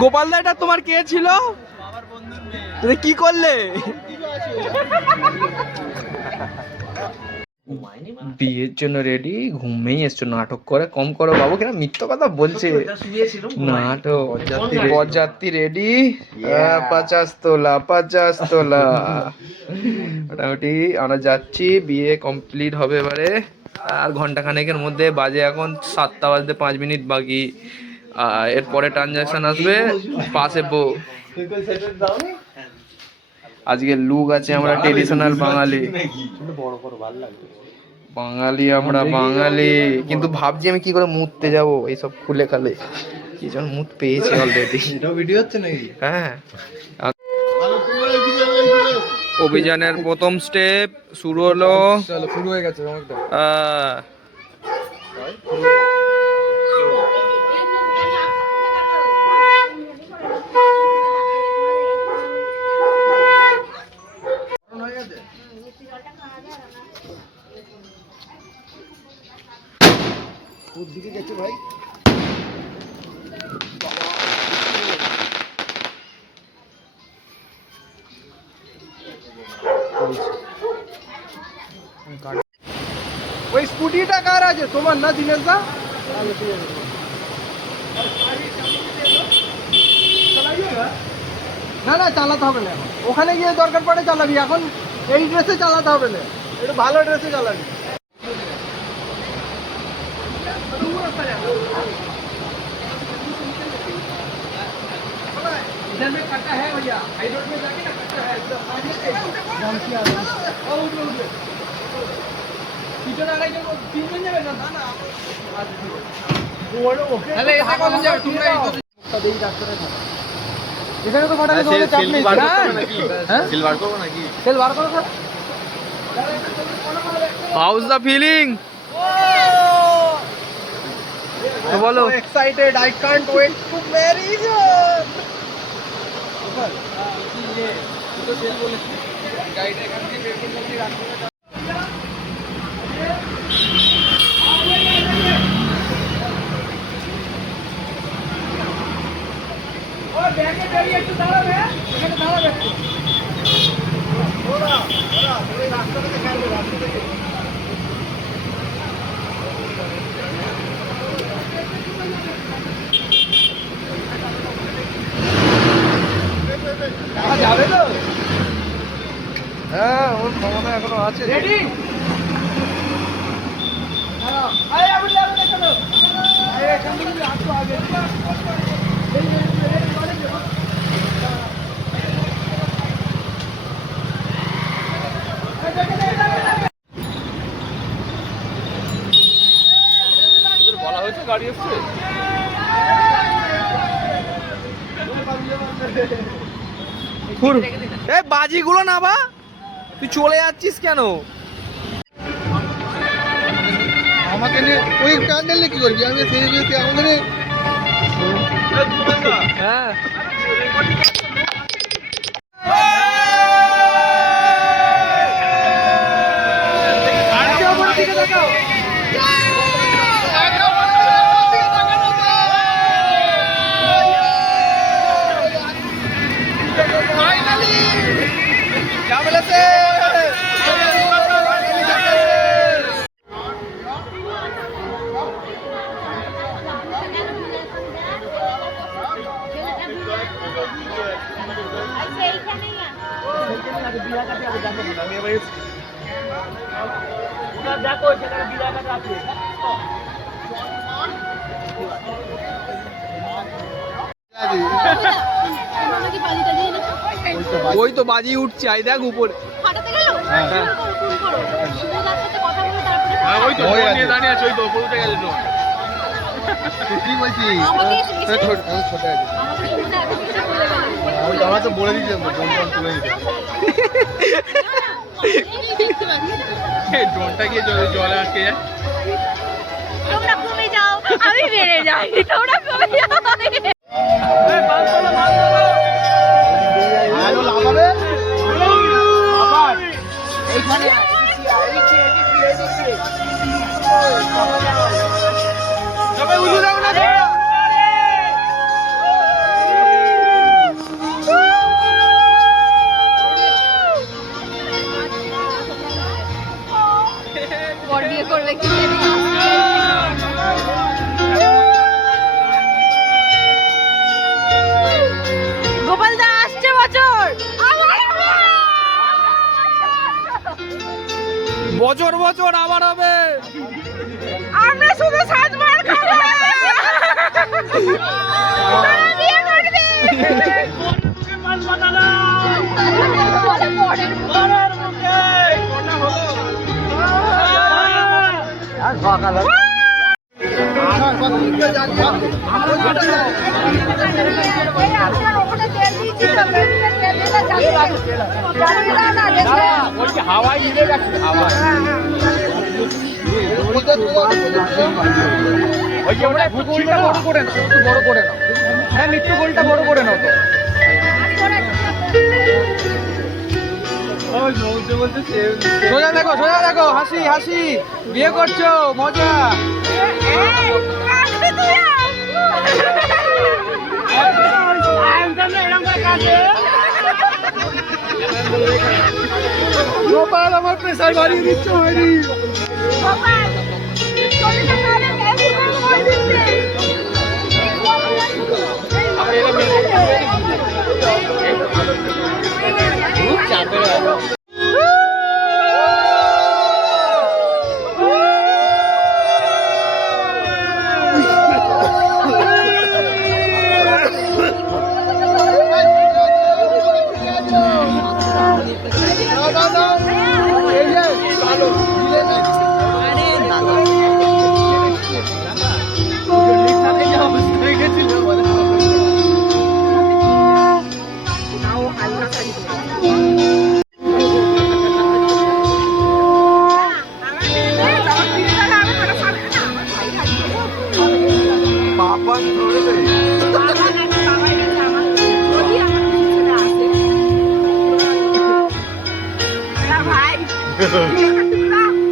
গোপাল দা এটা তোমার কে ছিল? তুমি কি করলে? বিয়ের জন্য রেডি, ঘুমেই এসছো নাটক করে, কম করো বাবু। কেন মিথ্যা কথা বলছে? নাটক বরযাত্রী রেডি, 50 তোলা 50 তোলা। মোটামুটি আমরা যাচ্ছি, বিয়ে কমপ্লিট হবে এবারে আর ঘন্টাখানেকের মধ্যে। বাজে এখন 7টা বাজতে 5 মিনিট বাকি। এরপরে ট্রানজাকশন আসবে, পাশে বউ। আজকে লুক আছে আমরা ট্রেডিশনাল বাঙালি, বাঙালি আমরা বাঙালি। কিন্তু ভাবছি আমি কি করে মুততে যাবো এইসব খুলে খালে। কি যেন মুত পেয়েছি অলরেডি। ভিডিও হচ্ছে নাকি? হ্যাঁ, অভিযানের প্রথম স্টেপ শুরু হলো। শুরু হয়ে গেছে। দিকে গেছে ভাই। ওই স্কুটিটা কার আছে? তোমার না দিনেশ দা? না না চালাতে হবে না, ওখানে গিয়ে দরকার পড়ে চালাবি। এখন এই ড্রেসে চালাতে হবে না, একটু ভালো ড্রেসে চালাবি। इधर में कट्टा है भैया, हाई रोड में जाके ना कट्टा है, পিছনে আরেকজন তিনজন যাবে না? না ওকে তাহলে এটা কখন যাবে তোমরা? এই তো দেই রাস্তাটা থাক, এখানে তো ফাটালে তোমাদের চাপ নেই। হ্যাঁ সেল বার করব নাকি? সেল বার করো স্যার। House the feeling? তো বলো। Excited, I can't wait to marry you. ये तो सेल बोले गाइड এখান থেকে বের করলে কি রাস্তাটা ও ব্যাগে বেরিয়ে একটু দাঁড়াবে, এখানে দাঁড়াবে ওরা এই রাস্তাটা দেখাবে, রাস্তা থেকে যাবে তো? হ্যাঁ, ওর ক্ষমতা এখনো আছে। রেডি? আরে আমি যাবো না কেন? আরে এখান থেকে আসো আগে। বলা হয়েছে গাড়ি আসছে। বাজিগুলো না বা তুই চলে যাচ্ছিস কেন? আমাকে নিয়ে ওই প্যান্ডেলে কি করবি? আমি সেই গেছি আমাকে নিয়ে। হ্যাঁ ওই তো বাজি উঠছে, আই দেখ উপরে। আমরা তো বলে দিচ্ছি ড্রোনটা গিয়ে জলে আটকে যায়। তোমরা কমে যাও, আমি বেড়ে যাই, তোমরা কমে যাও। বছর বছর আবার হবে। আমরা শুধু সাজবার খাবো। তোরা বিয়ে করবি। হাওয়াই মিলে গেছে হাওয়াই। ওই যে ওটা গোলটা বড় করে নাও, একটু বড় করে নাও। হ্যাঁ মৃত্যু গোলটা বড় করে নাও তো। সোজা দেখো, সোজা দেখো, হাসি হাসি। বিয়ে করছো, মজা। গোপাল আমার প্রেসার বাড়িয়ে দিচ্ছে হয়নি।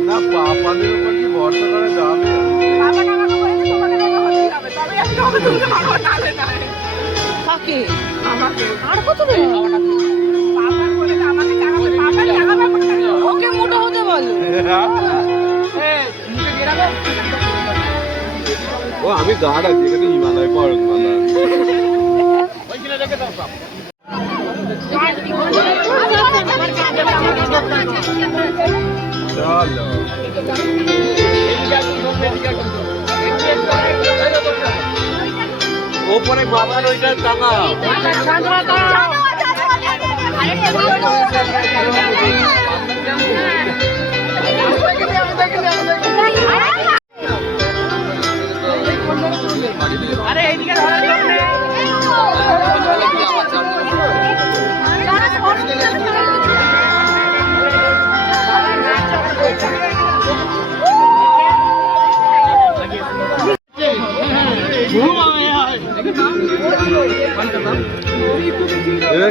না পাপাদের উপর কি ভরসা করা যাবে? ওকে মোটো হতে বলো। ও আমি গার্ড আছি এখানে হিমালয় পর্বতমালা। চলো ওপরে বাবার ওইটা টাঙা। আরে এইদিকে ধরা যাবে।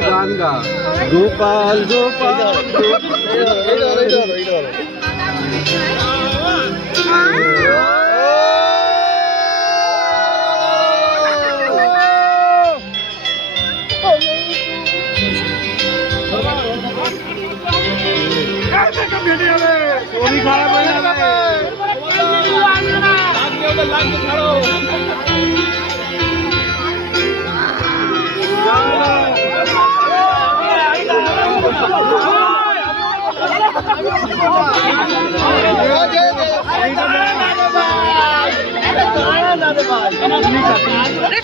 গান গা গোপাল গোপাল খারাপ হয়ে যাবে।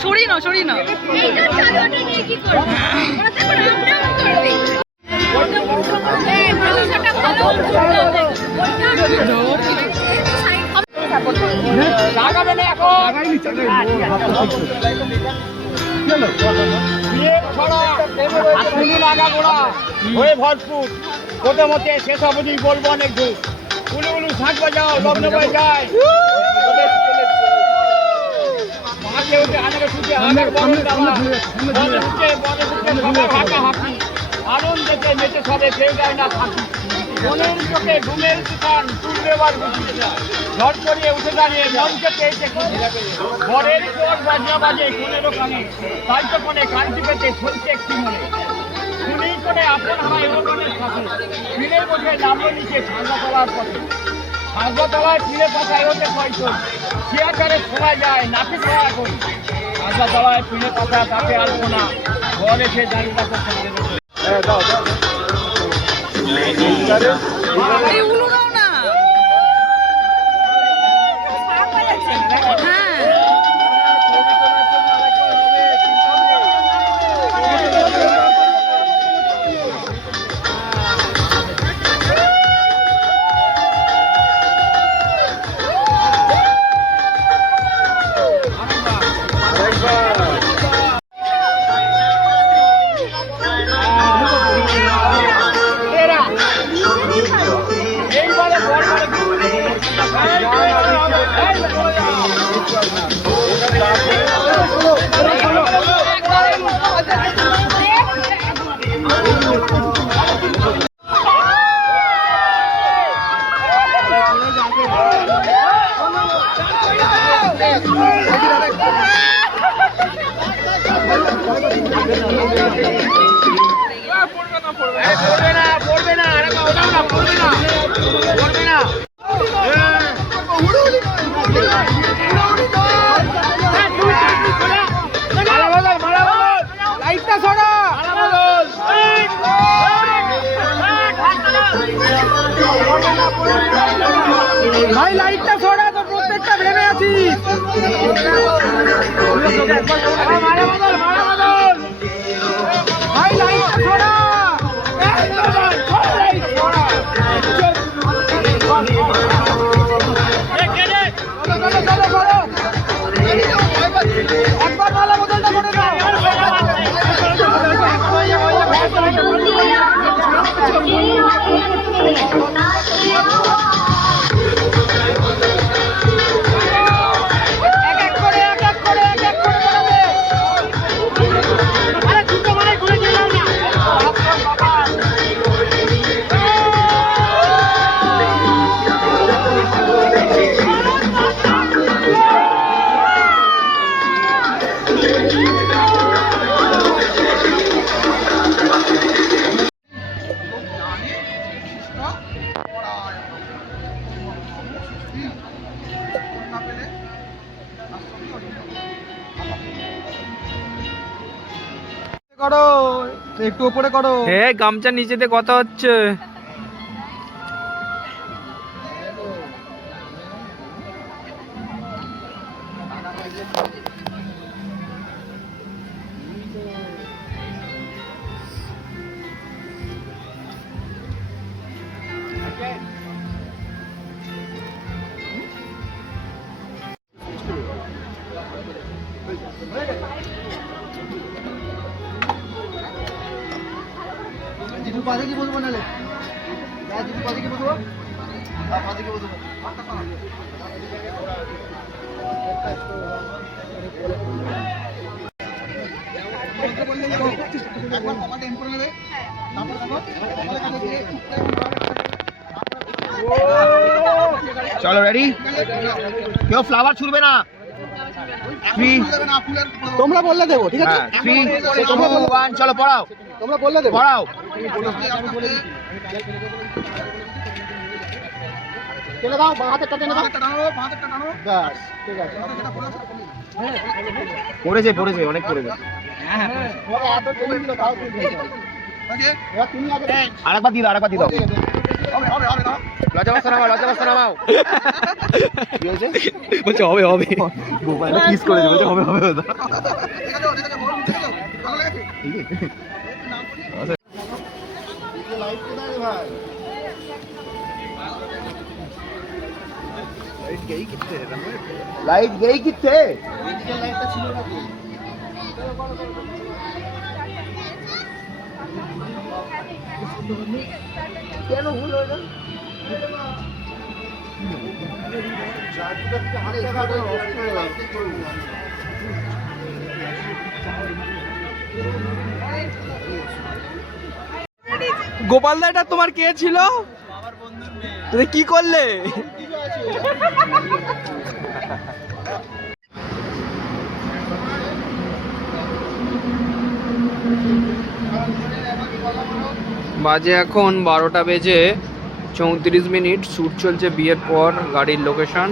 সরিয়ে নাও, সরিয়ে নাও। ভরপুর প্রথমতে শেষ অবধি বলবো অনেক দূর উলু উলু শাঁখ বাজাও লগ্ন বাজায় যায় মাকে উঠে আনেকে ছুটে আনেক বড় দাবা বনে উঠে সবাই হাঁকা হাঁকি আনন্দেতে মেতে সবে কেউ যায় না থাকি মনের চোখে ঘুমের দোকান চুল দেওয়ার বুঝি ঝড় করিয়ে উঠে দাঁড়িয়ে মঞ্চে পেয়েছে ঘরের চোখ বাজনা বাজে কোনের কানে তাই তো কোনে কান্তি পেতে চলছে একটি মনে শুনি করে আপন হয় ওখানের সাথে ফিরে বসে নামলো নিচে ছাগতলার পথে ছাগতলায় ফিরে পাতায় হতে কয়জন চেয়ারটারে শোনা যায় নাকি খাওয়া করি ছাগতলায় ফিরে পাতা তাকে আসবো না ঘর এসে দাঁড়িয়ে রাখো উলু দাও না। পড়বে না আরে ওটাও না পড়বে না লাইটটা ছড়া ভাই লাইটটা ছড়া তো প্রত্যেকটা ভেবে আছিস মারা বদল ভাই লাইটটা ছড়া একবার মালা বদলটা করে দাও এক এক করে বানাবে আরে দুটো মানে ঘুরে গেলাম না করো একটু উপরে করো হ্যাঁ গামছা নিচেতে কথা হচ্ছে। জিতু পাশে কি বসবো নালে জিতু পাশে কি বসবো পাশে কি বসবো চলো রেডি, কেউ ফ্লাওয়ার ছুড়বে না। তোমরা বললে দেবো ঠিক আছে 3 2 1 চলো পড়াও, তোমরা বললে দেবো পড়াও। টেনে দাও বাঁ হাতেরটা টেনে দাও ব্যাস ঠিক আছে পড়েছে অনেক পড়েছে। ওরা এত টেনে দিল তাও ঠিক আছে এবার তুমি আগে আরেকবার দিয়ে দাও লজ্জাবস্তা নামাও কি হয়েছে? বলছে হবে মোবাইলে কিস করেছে, বলছে হবে लाइट गई कितने গোপালদা এটা তোমার কে ছিল? তুমি কি করলে? বাজে এখন 12টা বেজে 34 মিনিট। শ্যুট চলছে বিয়ের পর। গাড়ির লোকেশন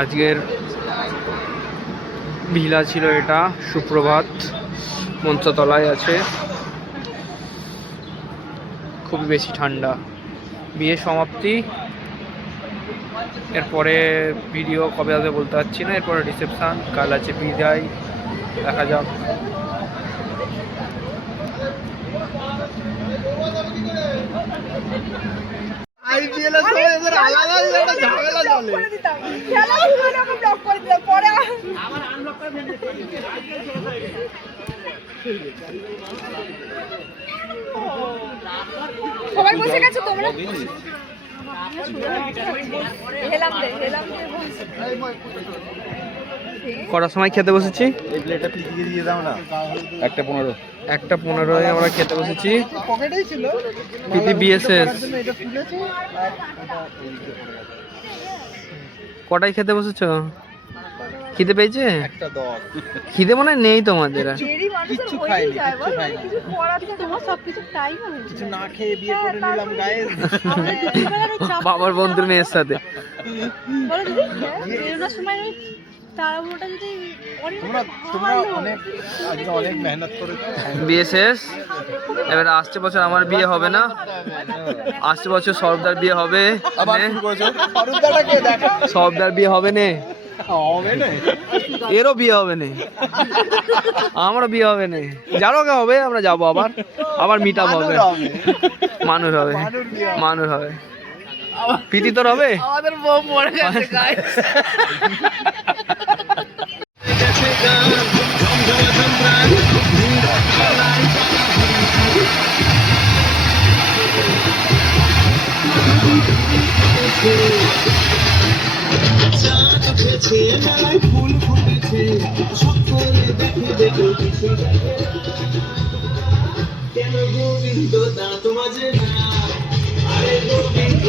আজকের ভিলা ছিল এটা, সুপ্রভাত মঞ্চতলায় আছে। খুবই বেশি ঠান্ডা। বিয়ে সমাপ্তি, এরপরে ভিডিও কবে আসবে বলতে পারছি না। এরপরে রিসেপশান, কাল আছে বিদায়, দেখা যাক। সবাই বসে গেছো তোমরা? হেলাম দে কটার সময় খেতে বসেছি? এই প্লেটটা পিছিয়ে দিয়ে দাও না 1:15 আমরা খেতে বসেছি। পকেটেই ছিল পিটি বিএসএস। এটা ফুলেছে আর কটায় খেতে বসেছো? খিদে পেয়েছে? একটা 10 খিদে মনে হয় নেই তোমাদের আর। দেরি মানুষের কিচ্ছু হয়েই খাইনি, যায়, কিচ্ছু বলো? খাইনি। কিছু করার নেই, তোমার সবকিছু টাইম হয়েছে। কিছু না খেয়ে বিয়ে করে নিলাম গাইস। বাবার বন্ধুর মেয়ের সাথে। বলো দিদি, বেরোনোর সময় ওই তাড়াহুড়োটা যদি অনেক তোমরা ভালো। অনেক আজকে অনেক মেহনত করেছো। বিয়ে শেষ, এবার আসছে বছর আমার বিয়ে হবে না, আসছে বছর সরদার বিয়ে হবে আবার নে? শুরু করেছো। ফারুকদাটাকে দেখা সরদার বিয়ে হবে নে, হবে না। এরও বিয়ে হবে নে, আমারও বিয়ে হবে নে, যারও কে হবে আমরা যাবো, আবার আবার মিট আপ হবে, মানুষ হবে, মানুষ হবে। প্রীতি তোর হবে? আমাদের বউ মরে গেছে গাইস। ফুল ফুটেছে সকলে দেখে দেখে কিছু কেন গোবিন্দ দাঁত মাঝে না আরে গোবিন্দ